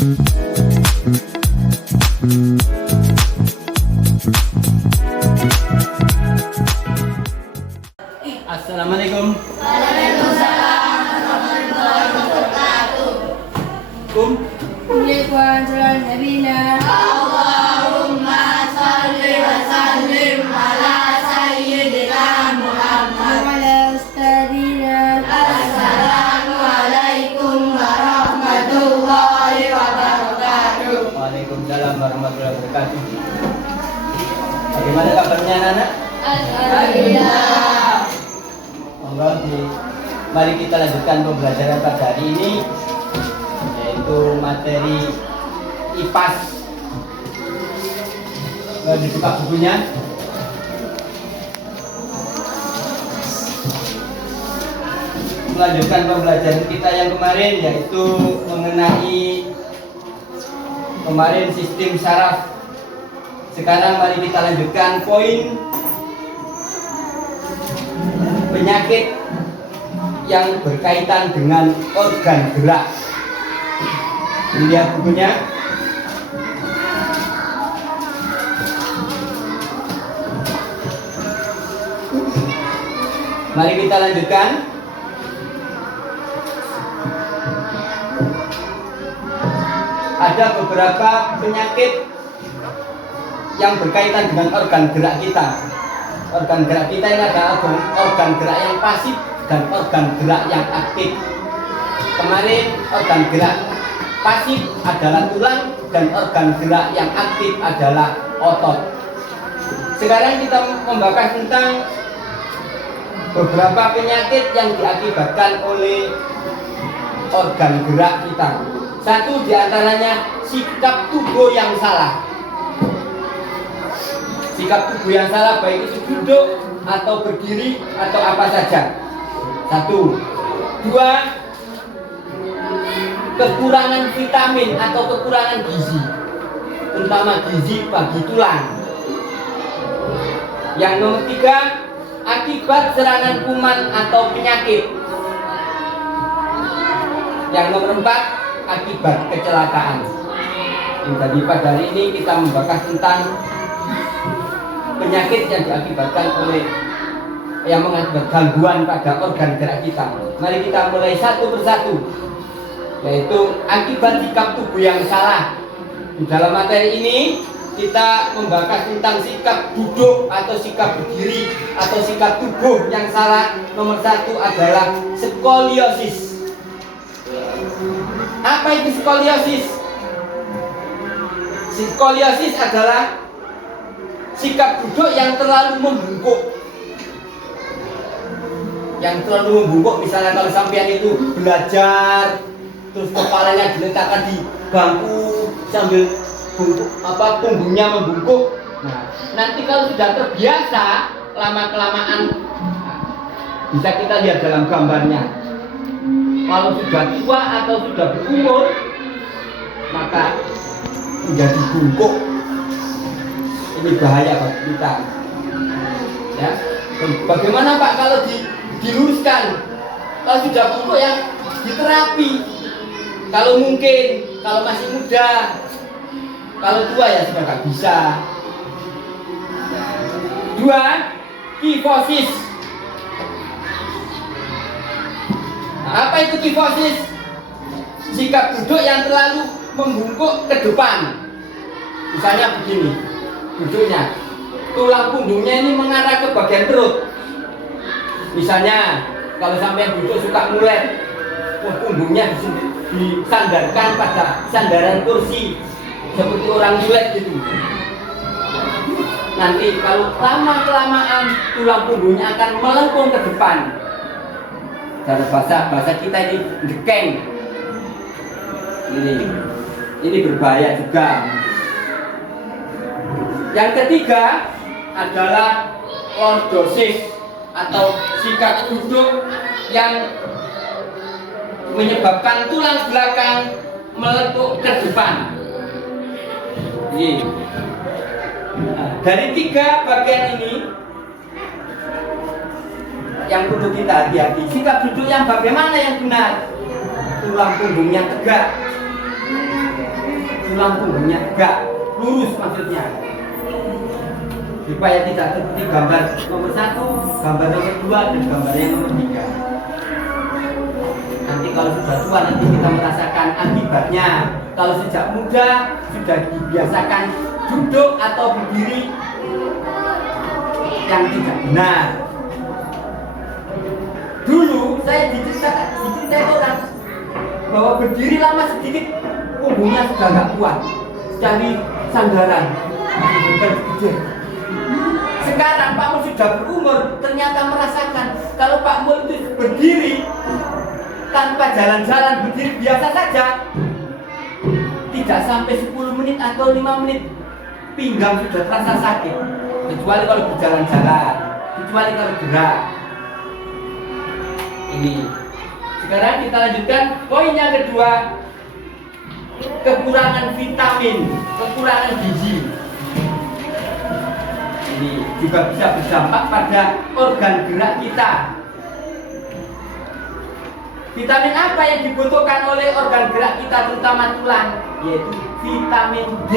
Assalamualaikum. Waalaikumsalam warahmatullahi wabarakatuh. Allahumma salli wa sallim ala sayyidina Muhammad. Assalamualaikum warahmatullahi wabarakatuh. Waalaikumsalam warahmatullahi wabarakatuh. Bagaimana kabarnya anak-anak? Alhamdulillah. Mari kita lanjutkan pembelajaran pada hari ini, yaitu materi IPAS. Dibuka bukunya. Melanjutkan pembelajaran kita yang kemarin, yaitu mengenai kemarin sistem saraf. Sekarang mari kita lanjutkan poin penyakit yang berkaitan dengan organ gerak. Lihat bukunya. Mari kita lanjutkan. Ada beberapa penyakit yang berkaitan dengan organ gerak kita. Organ gerak kita ini ada organ gerak yang pasif dan organ gerak yang aktif. Kemarin organ gerak pasif adalah tulang dan organ gerak yang aktif adalah otot. Sekarang kita membahas tentang beberapa penyakit yang diakibatkan oleh organ gerak kita. Satu diantaranya sikap tubuh yang salah. Sikap tubuh yang salah baik itu duduk atau berdiri atau apa saja. Satu. Dua, kekurangan vitamin atau kekurangan gizi, terutama gizi bagi tulang. Yang nomor tiga, akibat serangan kuman atau penyakit. Yang nomor empat, akibat kecelakaan. Jadi pada hari ini kita membahas tentang penyakit yang diakibatkan oleh yang mengakibatkan gangguan pada organ gerak kita. Mari kita mulai satu persatu, yaitu akibat sikap tubuh yang salah. Di dalam materi ini kita membahas tentang sikap duduk atau sikap berdiri atau sikap tubuh yang salah. Nomor satu adalah skoliosis. Apa itu skoliosis? Skoliosis adalah sikap duduk yang terlalu membungkuk. Yang terlalu membungkuk, misalnya kalau sampean itu belajar terus kepalanya diletakkan di bangku sambil punggungnya membungkuk. Nah, nanti kalau sudah terbiasa lama-kelamaan, bisa kita lihat dalam gambarnya. Kalau sudah tua atau sudah berumur, maka menjadi bungkuk. Ini bahaya bagi kita. Ya. Bagaimana Pak kalau diluruskan? Kalau sudah bungkuk yang diterapi. Kalau mungkin, kalau masih muda, kalau tua ya sudah nggak bisa. Dua, kifosis. Nah, apa itu kifosis? Sikap duduk yang terlalu membungkuk ke depan. Misalnya begini. Duduknya, tulang punggungnya ini mengarah ke bagian perut. Misalnya, kalau sampai duduk suka ngulet, punggungnya disandarkan pada sandaran kursi, seperti orang ngulet gitu. Nanti kalau lama-kelamaan tulang punggungnya akan melengkung ke depan. Dalam bahasa kita ini dekeng. Ini berbahaya juga. Yang ketiga adalah lordosis atau sikap duduk yang menyebabkan tulang belakang melengkung ke depan. Nah, dari tiga bagian ini yang perlu kita hati-hati. Sikap duduk yang bagaimana yang benar? Tulang punggungnya tegak, tulang punggungnya tegak, lurus maksudnya. Supaya tidak seperti gambar nomor 1, gambar nomor 2, dan gambar yang nomor 3. Nanti kalau sudah tua nanti kita merasakan akibatnya. Kalau sejak muda sudah dibiasakan duduk atau berdiri yang tidak benar. Dulu saya diceritain orang bahwa berdiri lama sedikit punggungnya sudah nggak kuat, cari sandaran. Sekarang Pak Mul sudah berumur, ternyata merasakan kalau Pak Mul itu berdiri tanpa jalan-jalan, berdiri biasa saja, tidak sampai 10 menit atau 5 menit pinggang sudah terasa sakit, kecuali kalau berjalan-jalan, kecuali kalau gerak. Ini. Sekarang kita lanjutkan poin yang kedua, kekurangan vitamin, kekurangan gizi. Ini juga bisa berdampak pada organ gerak kita. Vitamin apa yang dibutuhkan oleh organ gerak kita, terutama tulang? Yaitu vitamin D.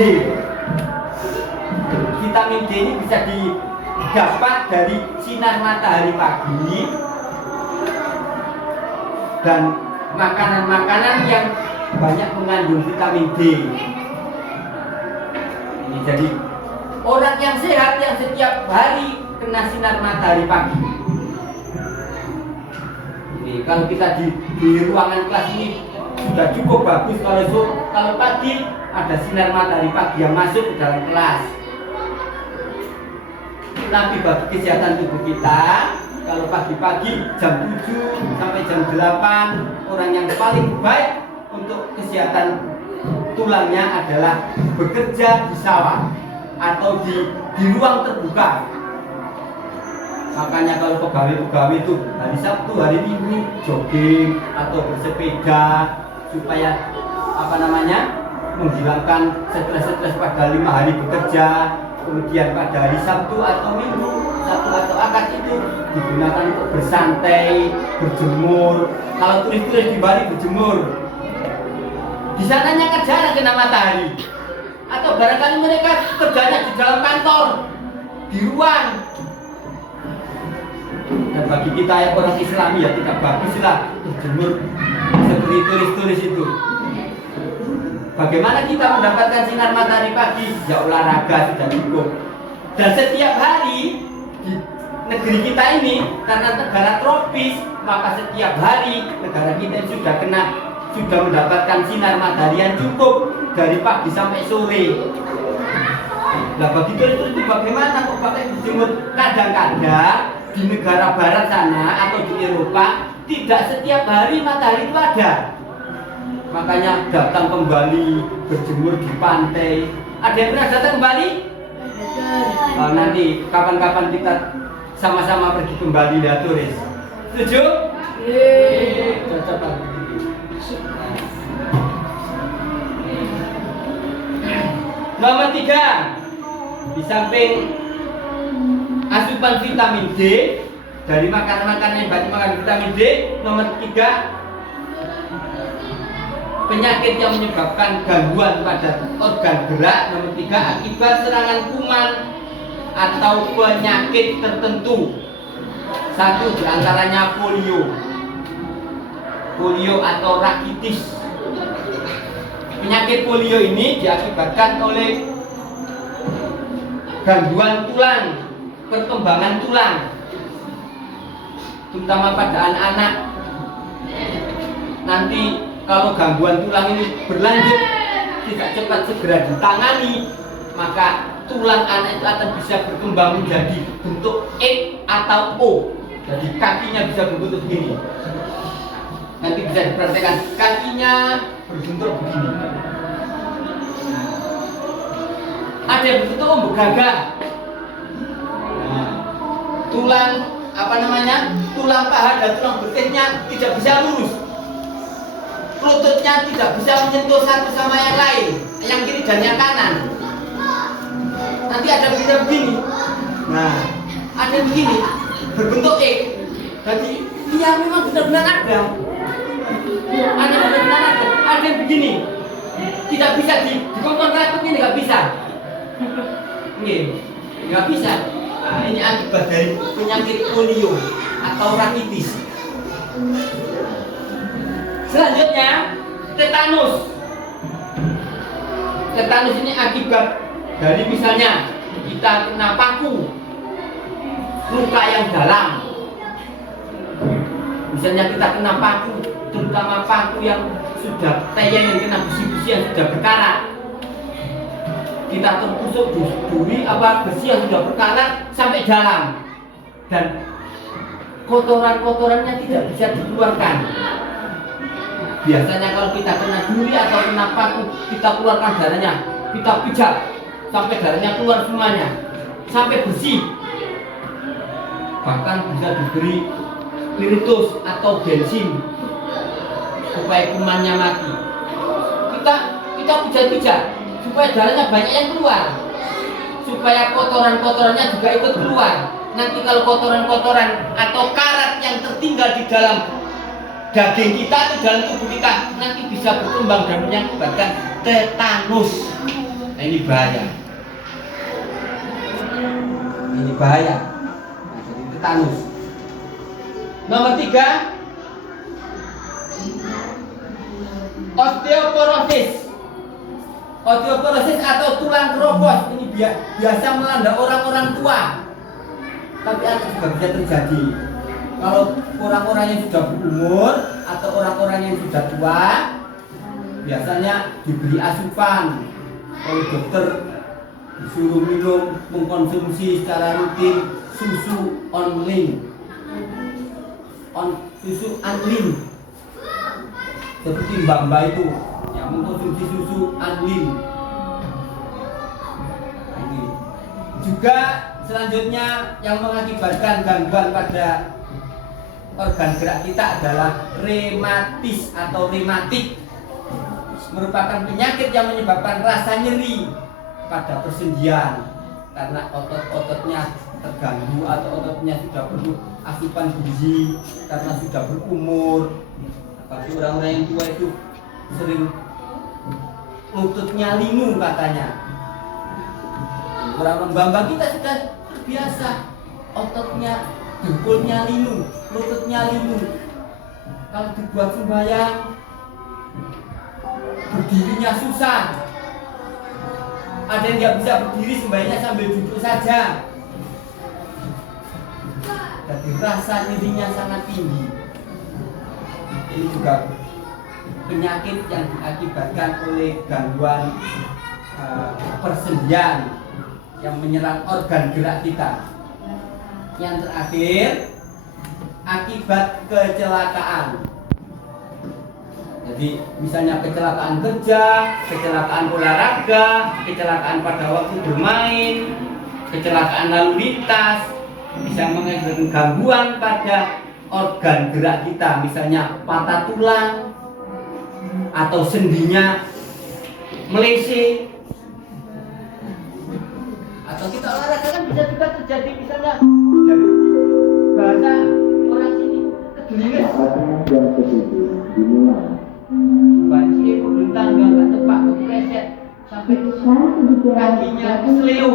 Vitamin D ini bisa didapat dari sinar matahari pagi dan makanan-makanan yang banyak mengandung vitamin D. Ini jadi orang yang sehat yang setiap hari kena sinar matahari pagi. Ini kalau kita di ruangan kelas ini sudah cukup bagus kalau pagi ada sinar matahari pagi yang masuk ke dalam kelas. Tapi bagi kesehatan tubuh kita, kalau pagi-pagi jam 7 sampai jam 8, orang yang paling baik untuk kesehatan tulangnya adalah bekerja di sawah atau di ruang terbuka. Makanya kalau pegawai-pegawai itu hari Sabtu, hari Minggu jogging atau bersepeda supaya menghilangkan stres-stres pada 5 hari bekerja. Kemudian pada hari Sabtu atau Minggu, Sabtu atau Akad itu digunakan untuk bersantai, berjemur. Kalau turis-turis di Bali berjemur, di sananya jarang kena matahari. Atau barangkali mereka kerjanya di dalam kantor, di ruang. Dan bagi kita yang orang Islami ya tidak baguslah berjemur seperti turis-turis itu. Bagaimana kita mendapatkan sinar matahari pagi? Ya olahraga sudah cukup. Dan setiap hari di negeri kita ini karena negara tropis, maka setiap hari negara kita sudah mendapatkan sinar matahari yang cukup dari pagi sampai sore. Nah bagi turis itu bagaimana kok pakai berjemur? Kadang-kadang di negara barat sana atau di Eropa tidak setiap hari matahari itu ada. Makanya datang kembali berjemur di pantai. Ada yang pernah datang kembali? Nanti kapan-kapan kita sama-sama pergi kembali lihat turis. Setuju? Cocok. Nomor 3, di samping asupan vitamin D dari makanan-makanan yang banyak mengandung vitamin D, nomor 3, penyakit yang menyebabkan gangguan pada organ gerak. Nomor 3, akibat serangan kuman atau penyakit tertentu. 1 diantaranya polio atau rakitis. Penyakit polio ini diakibatkan oleh gangguan tulang, perkembangan tulang, terutama pada anak-anak. Nanti kalau gangguan tulang ini berlanjut, tidak cepat segera ditangani, maka tulang anak itu akan bisa berkembang menjadi bentuk X atau O. Jadi kakinya bisa berbentuk begini. Nanti bisa diperhatikan kakinya berbentuk begini. Ada yang berbentuk ombak gagah. Tulang tulang paha dan tulang betisnya tidak bisa lurus. Lututnya tidak bisa menyentuh satu sama yang lain, yang kiri dan yang kanan. Nanti ada begini. Nah, ada begini, berbentuk X. Jadi dia memang benar-benar ada. Ada benar-benar ada. Ada begini, tidak bisa nggak bisa. Nah, ini akibat dari penyakit polio atau rakitis. Selanjutnya, tetanus. Tetanus ini akibat dari misalnya kita kena paku, luka yang dalam. Misalnya kita kena paku, terutama paku yang sudah teyeng, yang kena besi-besi yang sudah berkarat. Kita tertusuk duri besi yang sudah berkarat sampai dalam, dan kotoran-kotorannya tidak bisa dikeluarkan. Biasanya kalau kita kena duri atau kena paku, kita keluarkan darahnya, kita pijat sampai darahnya keluar semuanya, sampai bersih. Bahkan bisa diberi spiritus atau bensin supaya kumannya mati. Kita pijat-pijat supaya darahnya banyak yang keluar, supaya kotoran-kotorannya juga ikut keluar. Nanti kalau kotoran-kotoran atau karat yang tertinggal di dalam daging kita atau dalam tubuh kita nanti bisa berkembang dan mengakibatkan tetanus. Nah, ini bahaya. Ini bahaya. Nah, jadi tetanus. Nomor 3, osteoporosis. Osteoporosis atau tulang keropos ini biasa melanda orang-orang tua, tapi anak juga bisa terjadi kalau orang-orang yang sudah berumur atau orang-orang yang sudah tua. Biasanya diberi asupan oleh dokter, disuruh minum, mengkonsumsi secara rutin susu onlin, susu anlin, seperti mbak-mbak itu yang mengkonsumsi susu anlin. Ini juga selanjutnya yang mengakibatkan gangguan pada organ gerak kita adalah rematis atau rematik, merupakan penyakit yang menyebabkan rasa nyeri pada persendian karena otot-ototnya terganggu atau ototnya sudah perlu asupan gizi karena sudah berumur. Apalagi orang-orang yang tua itu sering lututnya linu katanya. Orang mbak-mbak kita sudah terbiasa ototnya, dengkulnya linu, lututnya linu. Kalau dibuat sembahyang, berdirinya susah. Ada yang nggak bisa berdiri, sembahyangnya sambil duduk saja. Jadi rasa nyerinya sangat tinggi. Ini juga penyakit yang diakibatkan oleh gangguan persendian yang menyerang organ gerak kita. Yang terakhir, akibat kecelakaan. Jadi misalnya kecelakaan kerja, kecelakaan olahraga, kecelakaan pada waktu bermain, kecelakaan lalu lintas, bisa mengakibatkan gangguan pada organ gerak kita, misalnya patah tulang atau sendinya melese. Atau kita olahraga kan bisa juga terjadi misalnya dari bahasa orang sini kegelingan. Banci urun tangga nggak tepat, kepleset sampai kakinya kesleo,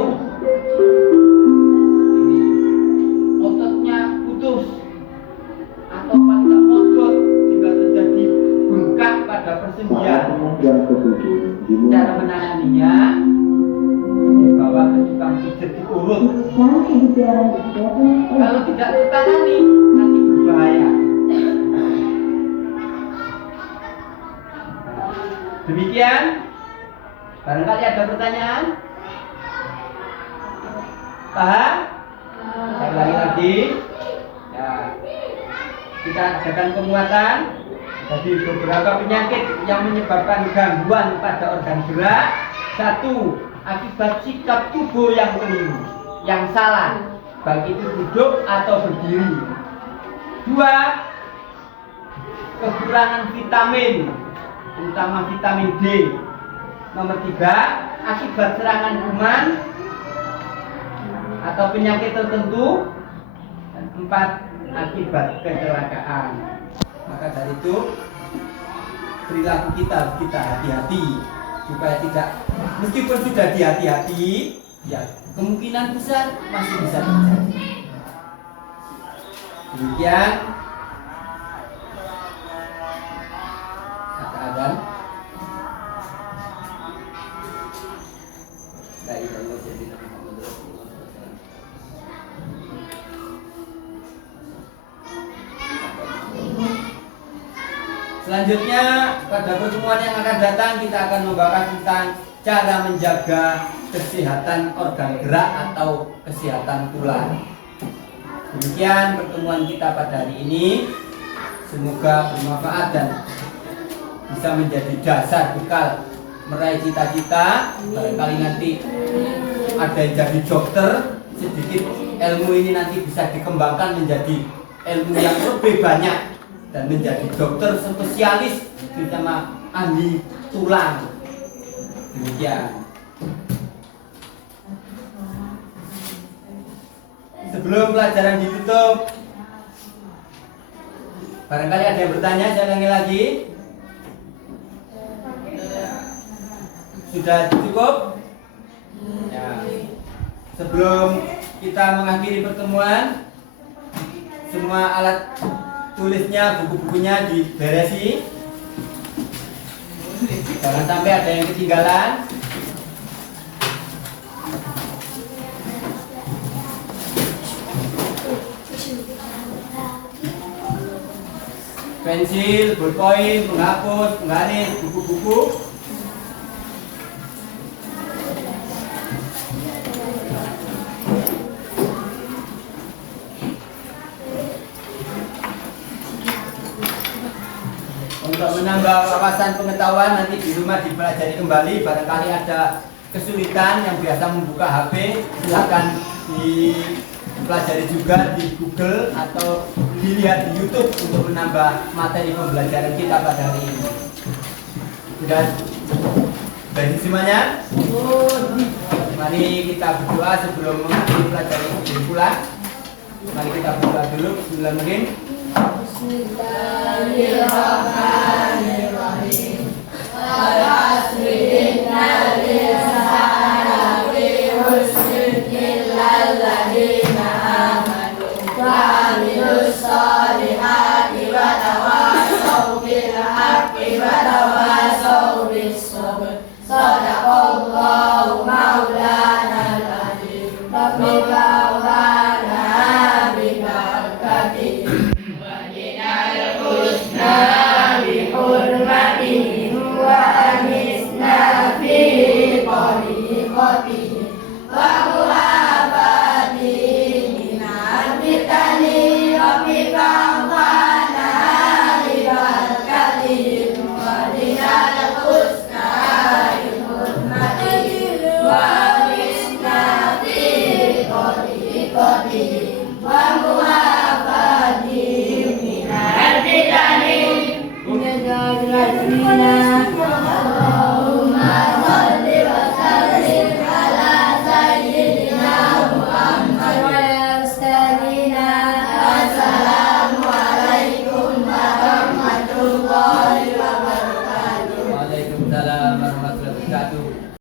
ototnya putus atau paling nggak modot sehingga terjadi bengkak pada persendian. Cara menanganinya dibawa ke tukang pijat diurut. Kalau tidak ditangani nanti berbahaya. Demikian, barangkali ada pertanyaan? Paham? Saya ulangi lagi. Ya, kita adakan penguatan. Jadi beberapa penyakit yang menyebabkan gangguan pada organ gerak. 1. Akibat sikap tubuh yang keliru, yang salah, baik itu duduk atau berdiri. 2. Kekurangan vitamin, terutama vitamin D. Nomor 3, akibat serangan kuman atau penyakit tertentu. Dan 4, akibat kecelakaan. Maka dari itu perilaku kita hati-hati supaya tidak, meskipun sudah dihati-hati ya kemungkinan besar masih bisa terjadi. Demikian kata Adam. La ilaha illallah sayyidina Muhammad Rasulullah SAW. Selanjutnya pada pertemuan yang akan datang kita akan membahas tentang cara menjaga kesehatan organ gerak atau kesehatan tulang. Demikian pertemuan kita pada hari ini. Semoga bermanfaat dan bisa menjadi dasar bekal meraih cita-cita. Barangkali nanti ada yang jadi dokter, sedikit ilmu ini nanti bisa dikembangkan menjadi ilmu yang lebih banyak dan menjadi dokter spesialis terutama ahli tulang. Demikian. Sebelum pelajaran ditutup, barangkali ada yang bertanya, saya ulangi lagi. Sudah cukup? Ya. Sebelum kita mengakhiri pertemuan, semua alat tulisnya, buku-bukunya diberesi. Jangan sampai ada yang ketinggalan. Pensil, ballpoint, penghapus, penggaris, buku-buku. Untuk menambah wawasan pengetahuan nanti di rumah dipelajari kembali. Barangkali ada kesulitan yang biasa membuka HP, silakan dipelajari juga di Google atau dilihat di YouTube untuk menambah materi pembelajaran kita pada hari ini. Sudah baik semuanya? Mari kita berdoa sebelum mengakhiri pelajaran ini pulang. Mari kita berdoa dulu. Bismillahirrahmanirrahim. Bismillahirrahmanirrahim.